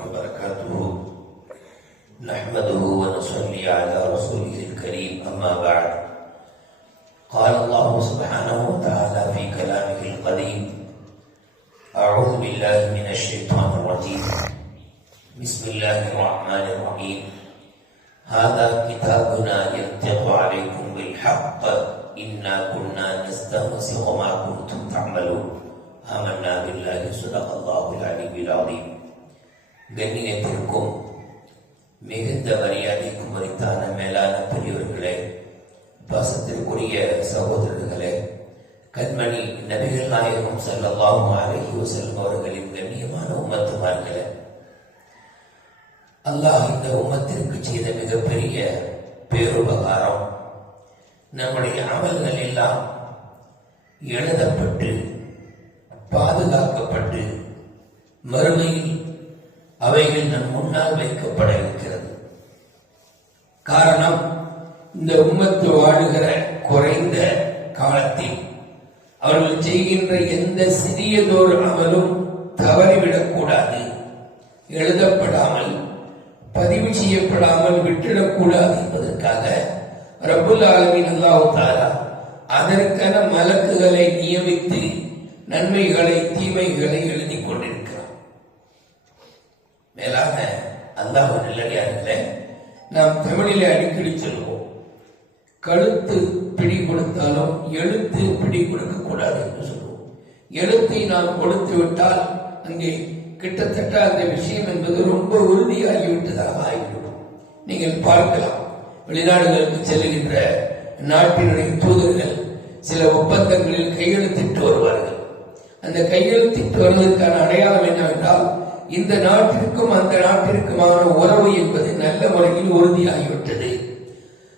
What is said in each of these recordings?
وبركاته نحمده ونصلي على رسوله الكريم أما بعد قال الله سبحانه وتعالى في كلامه القديم أعوذ بالله من الشيطان الرجيم بسم الله الرحمن الرحيم هذا كتابنا ينطق عليكم بالحق إنا كنا نستهزئ ما كنتم تعملون آمنا بالله صدق الله العلي العظيم கண்ணியத்திற்கும் மிகுந்த மரியாதைக்கும் உரித்தான மேலான பெரியவர்களே, பாசத்திற்குரிய சகோதரர்களே, கண்மணி நபிகள் நாயகம் ஸல்லல்லாஹு அலைஹி வஸல்லம் அவர்களின் கண்ணியமான உம்மத்துமார்களே, அல்லாஹ் இந்த உம்மத்திற்கு செய்த மிகப்பெரிய பேருபகாரம், நம்முடைய அமல்கள் எல்லாம் எழுதப்பட்டு பாதுகாக்கப்பட்டு மறுமையில் அவைகள் நம் முன்னால் வைக்கப்பட இருக்கிறது. காரணம், இந்த உம்மத்து வாழுகிற குறைந்த காலத்தில் அவர்கள் செய்கின்ற எந்த சிறியதோர் அமலும் தவறிவிடக்கூடாது, எழுதப்படாமல் பதிவு செய்யப்படாமல் விட்டுடக்கூடாது என்பதற்காக ரப்புல் ஆலமீன் அல்லாஹ் தஆலா அதற்கான மலக்குகளை நியமித்து நன்மைகளை தீமைகளை எழுதி கொண்டிருக்கிறார். மேலாக அல்லாஹ் நல்லடியார்களே, நாம் தமிழிலே அடிக்கடி சொல்லுவோம், கழுத்து பிடி கொடுத்தாலும் எழுத்து பிடி கொடுக்க கூடாது என்று சொல்லுவோம். எழுத்தை நாம் கொடுத்து விட்டால் அங்கே கிட்டத்தட்ட அந்த விஷயம் என்பது ரொம்ப உறுதியாகிவிட்டதாக ஆகிவிடும். நீங்கள் பார்க்கலாம், வெளிநாடுகளுக்கு செல்லுகின்ற நாட்டினுடைய தூதர்கள் சில ஒப்பந்தங்களில் கையெழுத்திட்டு வருவார்கள். அந்த கையெழுத்திட்டு வருவதற்கான அடையாளம் என்னவென்றால், இந்த நாட்டிற்கும் அந்த நாட்டிற்குமான உறவு என்பது நல்ல முறையில் உறுதியாகிவிட்டது,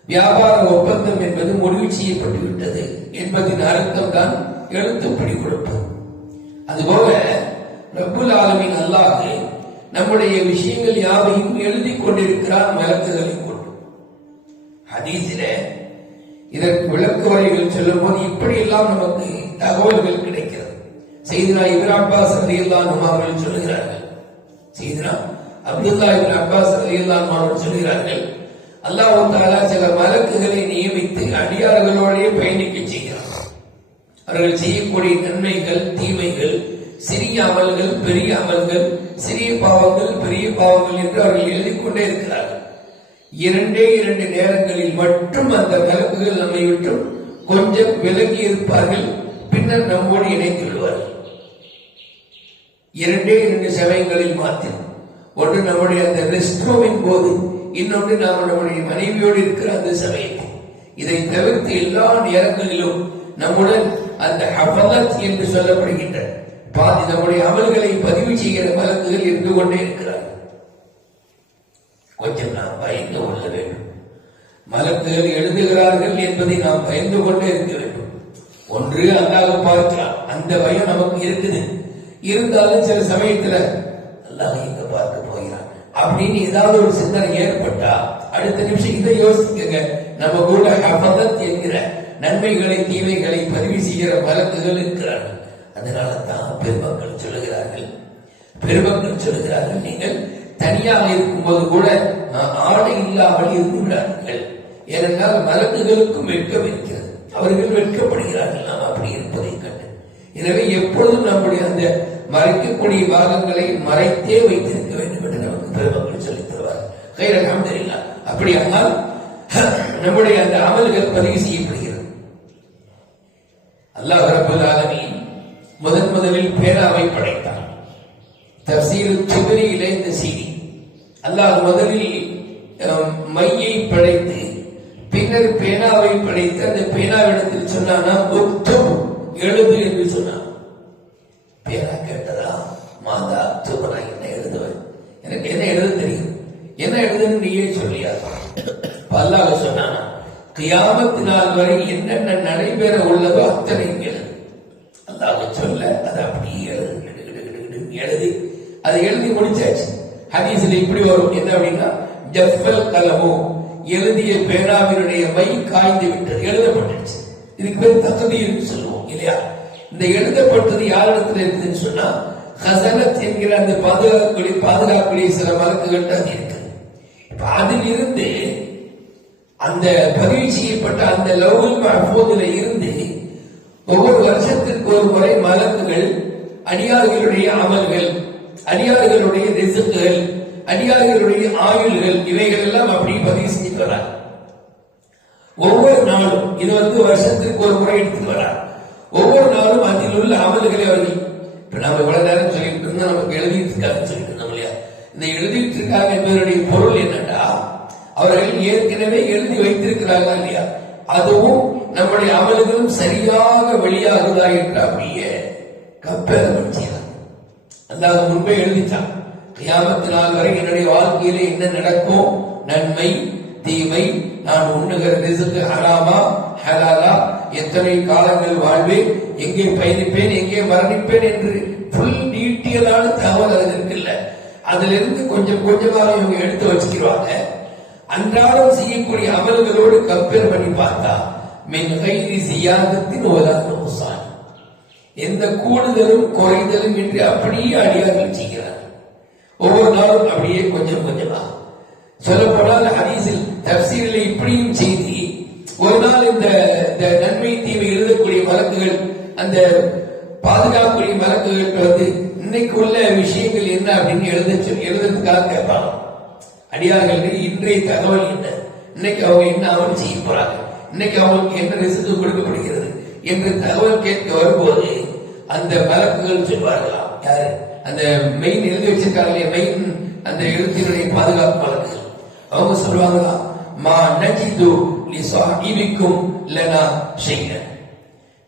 வியாபார ஒப்பந்தம் என்பது முடிவு செய்யப்பட்டு விட்டது என்பதின் அர்த்தம் தான் எழுத்துப்படி கொடுப்பது. அதுபோல ரப்புல் ஆலமீன் அல்லாஹ் நம்முடைய விஷயங்கள் யாவையும் எழுதி கொண்டிருக்கிறார் மலக்குகளை கொண்டு. ஹதீஸிலே இதற்கு விளக்க உரைகள் சொல்லும் போது இப்படி எல்லாம் நமக்கு தகவல்கள் கிடைக்கிறது. சையதுனா இப்னு அப்பாஸ் ரலியல்லாஹு அன்ஹு அவர்கள் சொல்கிறார்கள், சையதுனா அப்துல்லா இப்னு அப்பாஸ் ரலியல்லாஹு அன்ஹு அவர்கள் சொல்கிறார்கள், அல்லாஹ் தஆலா சில மலக்குகளை நியமித்து அடியார்களோடே பயணிக்க செய்கிறார். அவர்கள் செய்யக்கூடிய நன்மைகள் தீமைகள், சிறிய அமல்கள் பெரிய அமல்கள், சிறிய பாவங்கள் பெரிய பாவங்கள் என்று அவர்கள் எழுதிக்கொண்டே இருக்கிறார்கள். இரண்டே நேரங்களில் மட்டும் அந்த மலக்குகள் நம்மை விட்டு கொஞ்சம் விலகி இருப்பார்கள், பின்னர் நம்மோடு இணைந்து விடுவார்கள். இரண்டே சமயங்களில் மாத்திரம். ஒன்று நம்முடைய அந்த ரெஸ்ட் ரூமின் போது, இன்னொன்று நாம் நம்முடைய மனைவியோடு இருக்கிற அந்த சமயத்தில். இதை தவிர்த்து எல்லா நேரங்களிலும் நம்முடன் அந்த ஹஃபலத் என்று சொல்லப்படுகின்ற பாதி நம்முடைய அமல்களை பதிவு செய்கிற மலக்குகள் இருந்து கொண்டே இருக்கிறார்கள். கொஞ்சம் நாம் பயந்து கொள்ள வேண்டும். மலக்குகள் எழுதுகிறார்கள் என்பதை நாம் பயந்து கொண்டே இருக்க வேண்டும். ஒன்று அல்லாஹ் பார்க்கிறான், அந்த பயம் நமக்கு இருக்குது. இருந்தாலும் சில சமயத்துல அல்லாஹ் எங்க பார்க்க போகிறான் அப்படின்னு ஏதாவது ஒரு சிந்தனை ஏற்பட்டா அடுத்த நிமிஷம் இதை யோசிக்கங்க, நம்ம கூட ஹஃபலத் என்கிற நன்மைகளை தீமைகளை பதிவு செய்கிற மலக்குகள் இருக்கிறார்கள். அதனால தான் பெருமக்கள் சொல்லுகிறார்கள், நீங்கள் தனியாக இருக்கும்போது கூட ஆடை இல்லாமல் இருந்து விடாதீர்கள். ஏனென்றால் மலக்குகளுக்கும் வெட்கம் இருக்கிறது, அவர்கள் வெட்கப்படுகிறார்கள் நாம் அப்படி இருப்பதை கண்டு. எனவே எப்பொழுதும் நம்முடைய அந்த மறைக்கக்கூடிய பாகங்களை மறைத்தே வைத்திருக்க வேண்டும் என்று நமக்கு பெருமக்கள் சொல்லித் தருவார்கள். கைர் அல்ஹம்துலில்லாஹ். அப்படியானால் நம்முடைய அந்த அமல்கள் பதிவு செய்யப்படுகிறது. அல்லாஹ் ரப்பல் ஆலமீன் முதலில் பேனாவை படைத்தான். தஃசீர் திப்ரியிலே இந்த செய்தி, அல்லாஹ் முதலில் மையை படைத்து பின்னர் பேனாவை படைத்து அந்த பேனாவிடத்தில் சொன்னானா, உக்துப் எழுது என்று சொன்னான். பேனா கேட்டதா, மாதா அக்துப், நான் என்ன எழுதுவேன், எனக்கு என்ன எழுத தெரியும், என்ன எழுதுன்னு நீயே சொல்லியா. அல்லாஹ் சொன்னானா, கியாமத் நாள் வரை என்னென்ன நடைபெற உள்ளதோ அத்தனை எழுது. அல்லாஹ் சொல்ல அதை அப்படியே எழுதி அதை எழுதி முடிச்சாச்சு. ஹதீஸ்ல இப்படி வரும், என்ன அப்படின்னா, ஜஃபல் கலமோ, எழுதிய பேனாவினுடைய மை காய்ந்து விட்டது, எழுதப்பட்டுச்சு. இதுக்கு பேர் தக்தீர் சொல்லுவோம் இல்லையா. இந்த எழுதப்பட்டது யாரிடத்துல இருக்குதுன்னு சொன்னா ஹசனத் என்கிற அந்த பாதுகாக்கக்கூடிய சில மலக்குகள் தான் இருக்கு. அதில் இருந்து அந்த பதிவு செய்யப்பட்ட அந்த லவ்வுல் மஹ்ஃபூதுல இருந்து ஒவ்வொரு வருஷத்திற்கு ஒரு முறை மலக்குகள் அடியார்களுடைய அமல்கள், அடியார்களுடைய ரிஸ்குகள், அடியார்களுடைய ஆயுள்கள் இவைகள் எல்லாம் அப்படி பதிவு செஞ்சுட்டு வராங்க. ஒவ்வொரு நாளும் இது வருஷத்திற்கு ஒரு முறை எடுத்துட்டு வராங்க. ஒவ்வொரு நாளும் அதில் உள்ள அமல்களை அவர்கள் இப்ப நாம இவ்வளவு நேரம் சொல்லிட்டு இருந்தா நமக்கு எழுதிட்டு இருக்காங்க சொல்லிட்டு இருந்தோம் இல்லையா? இந்த எழுதிட்டு இருக்காங்க என்பதனுடைய பொருள் என்னன்னா, அவர்கள் ஏற்கனவே எழுதி வைத்திருக்கிறார்களா இல்லையா, அதுவும் நம்முடைய அமல்களும் சரியாக வெளியாகுதா என்ற அப்படியே கம்பேர் செய்யலாம். அல்லாஹ் முன்பே எழுதிட்டான், கியாமத் நாள் வரை என்னுடைய வாழ்க்கையில என்ன நடக்கும், நன்மை தீமை, நான் உண்ணுகிற ரிஸ்க் ஹராமா ஹலாலா, எத்தனை காலங்கள் வாழ்வேன், எங்கே பயணிப்பேன், எங்கே மரணிப்பேன் என்று ஃபுல் டீட்டெயிலான தகவல் அது இருக்குல்ல. அதுல இருந்து கொஞ்சம் கொஞ்சமாக இவங்க எடுத்து வச்சுக்கிறாங்க. அன்றாடம் செய்யக்கூடிய அமல்களோடு கம்பேர் பண்ணி பார்த்தா மின் கைதி சியாதத்தின் ஓதான எந்த கூடுதலும் குறைதலும் என்று அப்படியே அடியார்கள் செய்கிறார்கள். ஒவ்வொரு நாளும் அப்படியே கொஞ்சம் கொஞ்சமா சொல்லப்போனால் ஹதீஸில் தஃசீரில் இப்படியும் செய்தி, ஒரு நாள் இந்த நன்மை தீமை எழுதக்கூடிய மலக்குகள், அந்த பாதுகாக்கக்கூடிய மலக்குகள் இன்னைக்கு உள்ள விஷயங்கள் என்ன அப்படின்னு எழுதுறதுக்காக கேட்பாங்க. அடியார்கள் இன்றைய தகவல் என்ன, இன்னைக்கு அவங்க என்ன அமல் செய்ய போறாங்க, இன்னைக்கு அவங்களுக்கு என்ன ரிசல்ட் கொடுக்கப்படுகிறது என்று தகவல் கேட்க வரும்போது அந்த மலக்குகள் சொல்வார்களாம். யாரு அந்த மெயின் எழுதி வச்சிருக்காங்க, மெயின் அந்த எழுத்தினுடைய பாதுகாப்பு மலக்குகள், அவங்க சொல்லுவாங்களா, மா நஜிது லி ஸாஹிபிக்கும் லனா ஷைஅன்,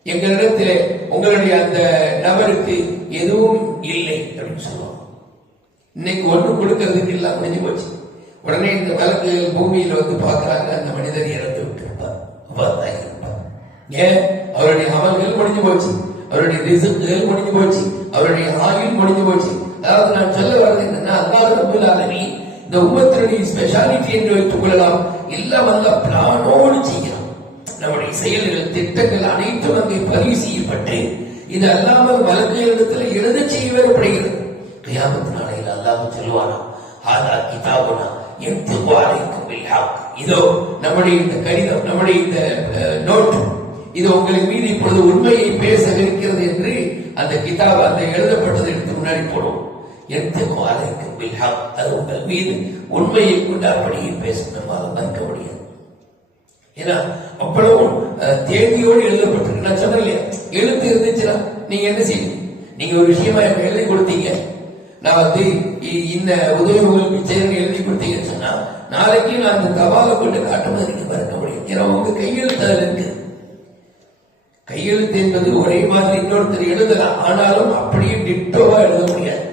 எங்களிடத்தில் உங்களுடைய அந்த நபருக்கு எதுவும் இல்லை அப்படின்னு சொல்லுவாங்க. இன்னைக்கு ஒண்ணு கொடுக்கறதுக்கு எல்லாம் முடிஞ்சு போச்சு. உடனே இந்த மலக்குகள் பூமியில பாக்குறாங்க, அந்த மனிதர் இறந்து விட்டிருப்பார், ஏன் அவருடைய அமல்கள் முடிஞ்சு போச்சு, அவருடைய ரிஸ்குகள் முடிஞ்சு போச்சு, அவருடைய ஆயுள் முடிஞ்சு போச்சு. அதாவது நான் சொல்ல வர்றது என்னன்னா, அல்லாஹ் ரப்பல் ஆலமீன் இந்த உம்மத்தினுடைய ஸ்பெஷாலிட்டி என்று வைத்துக் கொள்ளலாம், எல்லாம் அல்ல பிளானோடு செய்யலாம். நம்முடைய செயல்கள் திட்டங்கள் அனைத்தும் அங்கே பதிவு செய்யப்பட்டு இது அல்லாமல் மலக்குகளிடத்தில் எழுத செய்ய வேறுபடுகிறது. கியாமத் நாளையில் அல்லாஹ் சொல்லுவானா, ஹாதா கிதாபுனா யக்துபு அலைக்கும் பில் ஹக், இதோ நம்முடைய இந்த கடிதம், நம்முடைய இந்த நோட், இது உங்களின் மீது இப்பொழுது உண்மையை பேச இருக்கிறது என்று அந்த கிதாப், அந்த எழுதப்பட்டதை எடுத்து முன்னாடி போடும். யக்துபு அலைக்கும் பில் ஹக், அது உங்கள் மீது உண்மையை கொண்டு அப்படியே பேசும், நம்மால் மறுக்க முடியாது. ஏன்னா அவ்வளவு தேதியோடு எழுதப்பட்டிருக்கு. நான் சொன்னேன் இல்லையா, எழுத்து இருந்துச்சுன்னா நீங்க என்ன செய்வீங்க, நீங்க ஒரு விஷயமா எனக்கு எழுதி கொடுத்தீங்க, நான் இந்த உதவி உங்களுக்கு செய்ய எழுதி கொடுத்தீங்கன்னு சொன்னா நாளைக்கு நான் அந்த தபாலை கொண்டு காட்டும்போது நீங்க மறக்க முடியும். ஏன்னா உங்க கையெழுத்து அதுல இருக்கு. கையெழுத்து என்பது ஒரே மாதிரி இன்னொருத்தர் எழுதலாம், ஆனாலும் அப்படியே டிட்டோவா எழுத முடியாது.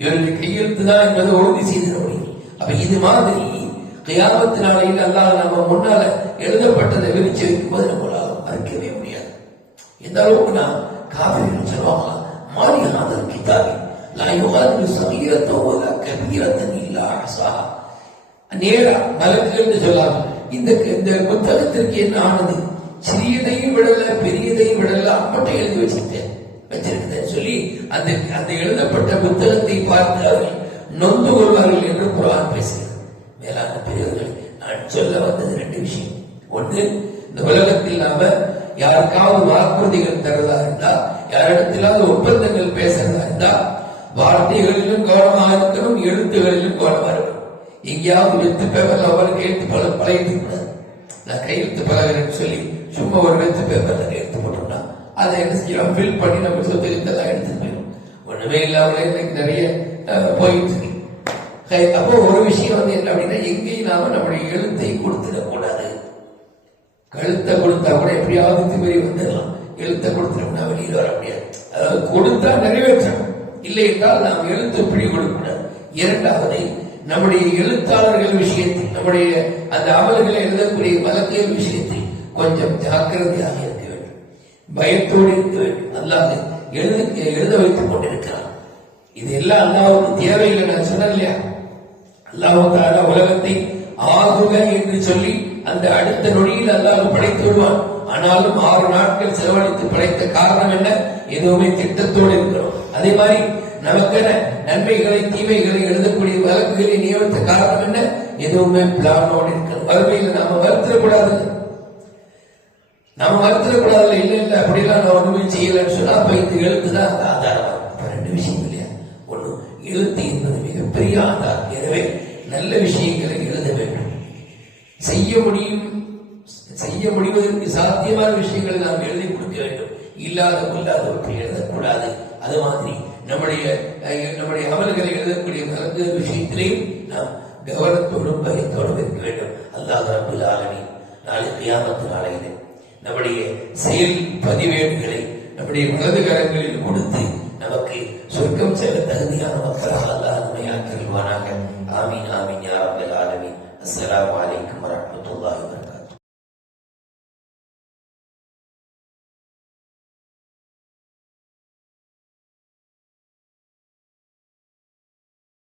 இவருடைய கையெழுத்து தான் என்பதை உறுதி செய்திட முடியும். அப்ப இது மாதிரி கியாமத் நாளையில் அல்லாஹ் நம்ம முன்னால எழுதப்பட்டதை விரிச்சு வைக்கும்போது நம்மளால மறுக்கவே முடியாது. எந்த அளவுக்கு நான் காவிரிகள் சொல்லுவாங்க, மாநில கிதாபி நேரா மலக்குகள் சொல்லலாம், இந்த புத்தகத்திற்கு என்ன ஆனது, சிறியதையும் விடல பெரியதையும் விடல, மட்டும் எழுதி வச்சிருக்கேன் சொல்லி அந்த எழுதப்பட்ட புத்தகத்தை பார்த்து அவர்கள் நொந்து கொள்வார்கள் என்று குர்ஆன் பேசுகிறது. மேலான பெரியவர்கள், நான் சொல்ல வந்தது ரெண்டு விஷயம். ஒன்று, இந்த உலகத்தில் நாம யாருக்காவது வாக்குறுதிகள் தரதா இருந்தா, யாரிடத்திலாவது ஒப்பந்தங்கள் பேசுறதா இருந்தா, வார்த்தைகளிலும் கவனமாக இருக்கணும், எழுத்துகளிலும் கவனமாக இருக்கணும். எங்கேயாவது வெத்து பேப்பர்ல அவருக்கு எழுத்து பழகிட்டு கூடாது. நான் கையெழுத்து பழகிறேன்னு சொல்லி சும்மா ஒரு வெத்து பேப்பர்ல கையெழுத்து போட்டோம்னா அதை என்ன செய்யலாம், ஃபில் பண்ணி நம்ம சொத்து எழுத்தெல்லாம் எடுத்துட்டு போயிடும். ஒண்ணுமே இல்லாமலே இன்னைக்கு நிறைய போயிட்டு இருக்கு. அப்போ ஒரு விஷயம் என்ன அப்படின்னா, எங்கேயும் நாம நம்முடைய எழுத்தை கொடுத்துடக்கூடாது. கழுத்தை கொடுத்தா கூட எப்படியாவது திமிரி வந்துடலாம், எழுத்தை கொடுத்துட்டோம்னா வெளியில் வர முடியாது. அதாவது கொடுத்தா நிறைவேற்றணும், இல்லை என்றால் நாம் எழுத்து பிடி கொடுக்கக்கூடாது. இரண்டாவது, நம்முடைய எழுத்தாளர்கள் விஷயத்தில், நம்முடைய அந்த அமல்களை எழுதக்கூடிய மலக்குகள் விஷயத்தில் கொஞ்சம் ஜாக்கிரதையாக இருக்க வேண்டும், பயத்தோடு இருக்க வேண்டும். அல்லாஹ் எழுத வைத்துக் கொண்டிருக்கிறான். இது எல்லாம் அல்லாஹ்வுக்கு தேவையில்லை. நான் சொன்னேன் இல்லையா, அல்லாஹ் தஆலா உலகத்தை ஆகுக என்று சொல்லி அந்த அடுத்த நொடியில் அல்லாஹ் படைத்து விடுவான். ஆனாலும் 6 நாட்கள் செலவழித்து படைத்த காரணம் என்ன, எதுவுமே திட்டத்தோடு இருக்கிறோம். அதே மாதிரி நமக்கென நன்மைகளை தீமைகளை எழுதக்கூடிய வழக்குகளை நியமித்த காரணம் என்ன? எதுவுமே பிளானோடு இருக்கிறது. வறுமையில் நாம வருத்திடக்கூடாது, இல்ல இல்ல அப்படிலாம் நான் ஒண்ணுமே செய்யலன்னு சொன்னா அப்ப இந்த எழுத்துதான் அந்த ஆதாரம். ரெண்டு விஷயம் இல்லையா? ஒண்ணு, எழுத்து என்பது மிகப்பெரிய ஆதாரம். எனவே நல்ல விஷயங்களை எழுத வேண்டும். செய்ய முடிவதற்கு சாத்தியமான விஷயங்களை நாம் எழுதி கொடுக்க வேண்டும். இல்லாதவற்றை எழுதக்கூடாது. அது மாதிரி நம்முடைய அமல்களை எழுதக்கூடிய நல்ல விஷயத்திலையும் நாம் கவனத்தோடும் பயத்தோடும் இருக்க வேண்டும். அல்லாஹ் ரப்பல் ஆலமீன் நாளை கியாமத் நாளையிலே நம்முடைய செயல் பதிவேடுகளை நம்முடைய வலது கரங்களில் கொடுத்து நமக்கு சொர்க்கம் செல்ல தகுதியான மக்களாக அல்லாஹ் நம்மை ஆக்கிடுவானாக. ஆமீன் ஆமீன் யா ரப்பல் ஆலமீன். அஸ்ஸலாமு அலைக்கும்.